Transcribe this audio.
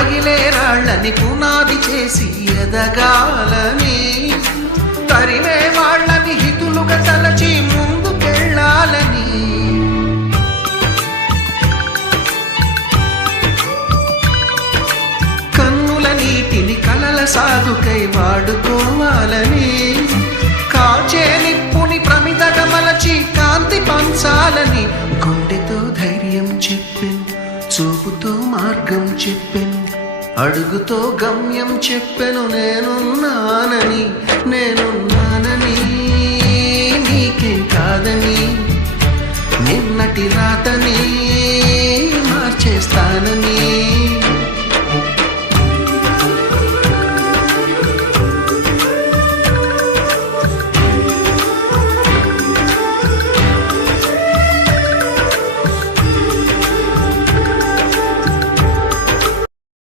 పగిలే రాళ్ళని పునాది చేసి ఎదగాలని, తరిమే వాళ్ళని హితులుగా తలచి ముందుకెళ్ళాలని, కన్నుల నీటిని కలల సాగుకై వాడుకోవాలని, కాచే నిప్పుని ప్రమిదగా మలచి కాంతి పంచాలని, గుండెతో ధైర్యం చెప్పెను, చూపుతో మార్గం చెప్పెను, అడుగుతో గమ్యం చెప్పెను, నేనున్నానని నీకేం కాదని, నిన్నటి రాతని మార్చేస్తానని.